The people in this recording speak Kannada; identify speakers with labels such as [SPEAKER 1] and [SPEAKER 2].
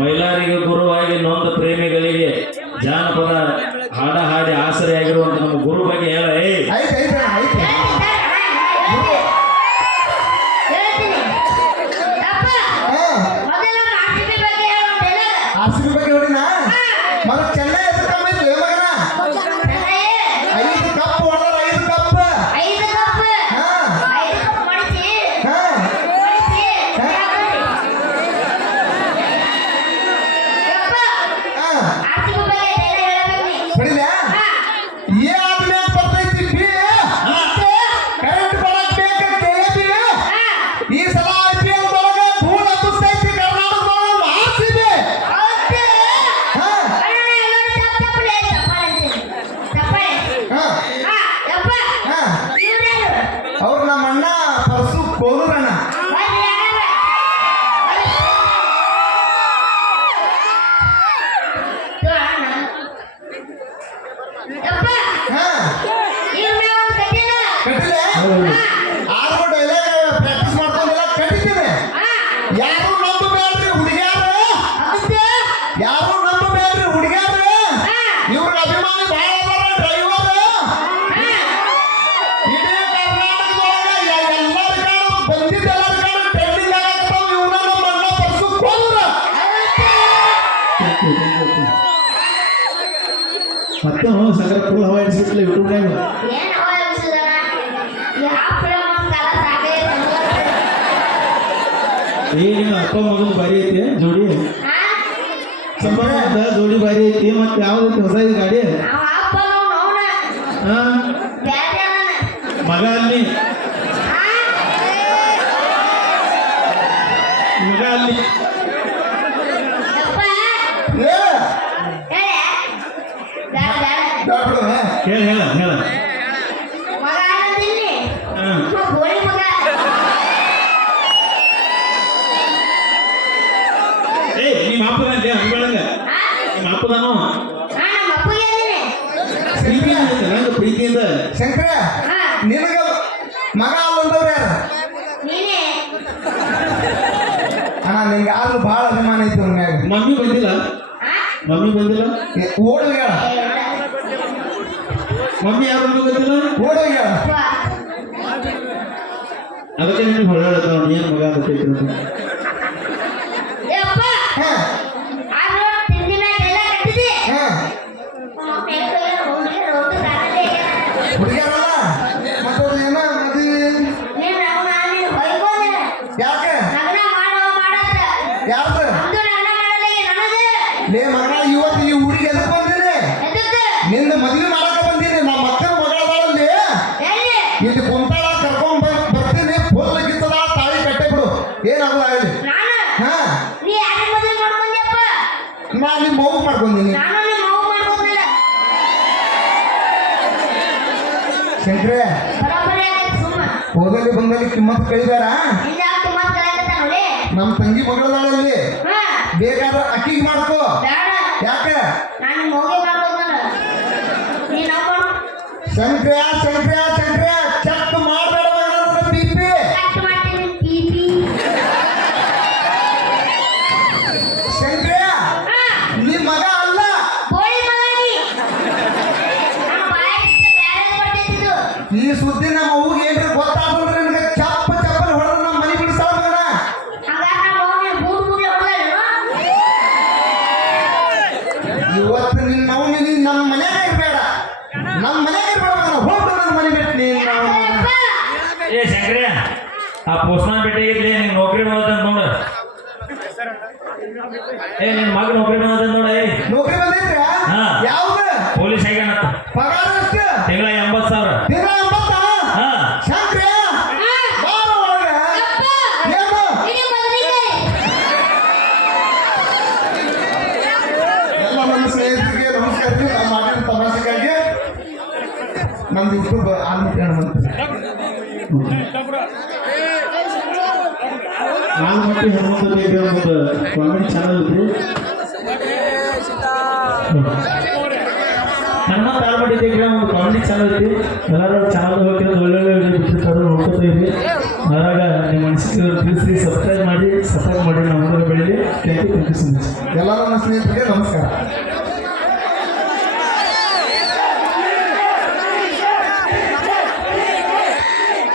[SPEAKER 1] ಮೈಲಾರಿಗೆ ಗುರುವಾಗಿ ನೊಂದ ಪ್ರೇಮಿಗಳಿಗೆ ಜಾನಪದ ಹಾಡ ಹಾಡಿ ಆಸರೆಯಾಗಿರುವಂತ ನಮ್ಮ ಗುರು ಬಗ್ಗೆ ಹೇಳ
[SPEAKER 2] ಆದ್ರೂ ಡೈಲಾಗ್ ಪ್ರಾಕ್ಟೀಸ್ ಮಾಡ್ಕೊಂಡಿಲ್ಲ ಕಟ್ಟಿದ್ದೀವಿ ಯಾರು ನಂಬಬೇಡ್ರಿ ಹುಡುಗ್ಯಾರ. ಯಾರು ನಂಬಬೇಡ್ರಿ ಹುಡುಗ್ಯಾರ. ಇವ್ರ ಅಭಿಮಾನಿ ಭಾಳ ಅದಾರ ಡ್ರೈವರ್ ಇಡೀ ಕರ್ನಾಟಕದೊಳಗ ಟ್ರೆಂಡಿಂಗ್ ಆಗತ್ತಾವ ನಮ್ಮ ಅಣ್ಣ ಪರ್ಸು
[SPEAKER 3] ಮತ್ತೆ ಸಗರ ಫುಲ್ ಹವಾ ಇಡಿಸ್ಬಿಟ್ಲ ಯೂಟ್ಯೂಬ್ನಾಗ ಏ ನಿಮ್ಮ ಅಪ್ಪ ಮಗನ ಬಾರಿ ಐತಿ ಜೋಡಿ. ಸಂಬಂಧ ಜೋಡಿ ಬಾರಿ ಐತಿ ಮತ್ತೆ ಯಾವ್ದೈತಿ ಹೊಸ ಐತಿ ಗಾಡಿ? ಹಾ. ಮಗ ಅಲ್ಲಿ? ಮಗ ಅಲ್ಲಿ? ಹೇಳ. ಹೇಳ ಹೇಳ
[SPEAKER 4] ಮಗ ಅನ್ನೋದಿಲ್ಲಿ
[SPEAKER 3] ಹಾ
[SPEAKER 4] ಗೋಳಿ ಮಗ
[SPEAKER 3] ಏ ನಿಮ್ಮ ಅಪ್ಪದಂತೆ ಹಂಗಳಂಗ
[SPEAKER 4] ಆ?
[SPEAKER 3] ನಿಮ್ಮ ಅಪ್ಪದಾನು
[SPEAKER 4] ಆ, ನಮ್ಮ ಅಪ್ಪಗೆ ಅಂದಿನಿ.
[SPEAKER 3] ಪ್ರೀತಿಯಿಂದ ಐತೆ ನಂಗೆ ಪ್ರೀತಿಯಿಂದ
[SPEAKER 2] ಶಂಕರ
[SPEAKER 4] ಆ,
[SPEAKER 2] ನಿನಗ ಮಗ ಅಲ್ಲಂದವ್ರು ಯಾರು
[SPEAKER 4] ನೀನೇ
[SPEAKER 2] ಅಣ್ಣ ನಿಂಗೆ ಆದ್ರೂ ಭಾಳ ಅಭಿಮಾನ ಐತಿ ಅವ್ನ ಮ್ಯಾಗ
[SPEAKER 3] ಮಮ್ಮಿ ಬಂದಿಲ್ಲ
[SPEAKER 4] ಆ?
[SPEAKER 3] ಮಮ್ಮಿ ಬಂದಿಲ್ಲ
[SPEAKER 2] ಏ, ಓಡ್ ಹೋಗ್ಯಾಳ
[SPEAKER 4] ಏ, ನೋಡ.
[SPEAKER 3] ಮಮ್ಮಿ ಯಾರು ಬಂದು ಗೊತ್ತಿಲ್ಲ
[SPEAKER 2] ಓಡ್ ಹೋಗ್ಯಾಳ
[SPEAKER 4] ಅಪ್ಪ,
[SPEAKER 3] ಅದಕ್ಕೆ ನಿನಗೆ ಹೊಳ್ಳಾಡ್ತಾವ ಏನು ಮಗ ಗೊತ್ತೈತಿ ಅಂತ
[SPEAKER 2] ಹಾ
[SPEAKER 4] ನೀ ಯಾರಿಗ್ ಮದ್ವೆ ಮಾಡ್ಕೊಂಡ್ಯಪ್ಪ?
[SPEAKER 2] ನಾ ನಿಮ್ಮ ಮಗು ಮಾಡ್ಕೊಂಡಿನಿ
[SPEAKER 4] ನಾನು ನಿಮ್ಮ.
[SPEAKER 2] ಶಂಕ್ರೆ
[SPEAKER 4] ಬರೋಬ್ಬರಿ ಆಗೈತೆ ಸುಮ್ಮ.
[SPEAKER 2] ಹೋದಲ್ಲಿ ಬಂದಲ್ಲಿ ಕಿಮ್ಮತ್ ಕಳಿದಾರ
[SPEAKER 4] ನಮ್ ಹಾಕಿ ಮಾತ್ ನೋಡಿ
[SPEAKER 2] ನಮ್ಮ ತಂಗಿ ಮಗಳದಾಳಲ್ಲಿ ಬೇಕಾದ್ರೆ ಅಕ್ಕಿಗೆ ಮಾಡ್ಕೋ. ಯಾಕೆ
[SPEAKER 4] ನಾನು ನಿಮ್ಮ ಅವ್ಗೆ ಮಾಡ್ಕೊಂಡ್ನಲ್ಲ. ನೀ ನಾವ್ ಮಾಡು.
[SPEAKER 2] ಶಂಕ್ರ ಶಂಕ್ರ ಶಂಕ್ರ ಈ ಸುದ್ದಿ ನಮ್ಮ ಅವ್ಗೆ ಏನ್ರಿ ಗೊತ್ತಾದ್ರೆ ನನಗೆ ಚಪ್ಪ ಚಪ್ಪಲ್ ಹೊಡೆದ್ರೆ ನಮ್ಮ ಮನೆ ಬಿಡಿಸ್ತಾಳ ಮಗನ ಇವತ್ತು ನಿನ್ನ ನಾವು ನೀನು ನಮ್ಮ ಮನ್ಯಾಗ ಇರ್ಬೇಡ. ನಮ್ಮ ಮನ್ಯಾಗ ಇರ್ಬೇಡ ಮಗನ ಹೋಗ್ಬಿಡು ನನ್ನ ಮನೆ ಬಿಟ್ಟು ನೀನು.
[SPEAKER 1] ಏ ಶಂಕರೇ ಆ ಪೋಸ್ಟ್ಮನ್ ಬಿಟ್ಟಿಗೆ ನೀನು ನೌಕರಿ ಮಾಡೋದಂತ ನೋಡ. ಏ ನಿನ್ ಮಗ ನೌಕರಿ ಬಂದ ನೋಡಿ
[SPEAKER 2] ನೌಕರಿ ಬಂದೈತ್ರ
[SPEAKER 1] ಹಾ.
[SPEAKER 2] ಯಾವ್ದು?
[SPEAKER 1] ಪೊಲೀಸ್
[SPEAKER 2] ಪಗಾರ ಎಷ್ಟು?
[SPEAKER 1] ತಿಂಗಳ ಎಂಬತ್ ಸಾವಿರ.
[SPEAKER 2] ಎಂಬತ್ತ. ಎಲ್ಲ ಸ್ನೇಹಿತರಿಗೆ ನಮಸ್ಕಾರ ನಮ್ಮ ಮಾತಿನ ತಮಾಷೆಗಾಗಿ ನಮ್ದು ಯೂಟ್ಯೂಬ್
[SPEAKER 3] ನಾಲ್ಕು ಹನುಮಂತ ದೇವಿ ಒಂದು ಕಾಮಿಡಿ ಒಂದು ಕಾಮಿಡಿ ಚಾನಲ್ ಐತಿ ಎಲ್ಲರೂ ಚಾನಲ್ ಹೋಗಿ ಒಳ್ಳೊಳ್ಳೆ ವಿಡಿಯೋ ಬಿಟ್ಟಿರ್ತಾರೆ ನೋಡ್ಕೊತಾ ಇರಿ ಅದ್ರಾಗ ನಿಮ್ಮ ಅನಿಸಿಕೆ ಮಾಡಿ ಸಪೋರ್ಟ್ ಮಾಡಿ ನಮ್ಮ ಬೆಳೀಲಿ ಥ್ಯಾಂಕ್ ಯು
[SPEAKER 2] ಸ್ನೇಹಿತರಿಗೆ ನಮಸ್ಕಾರ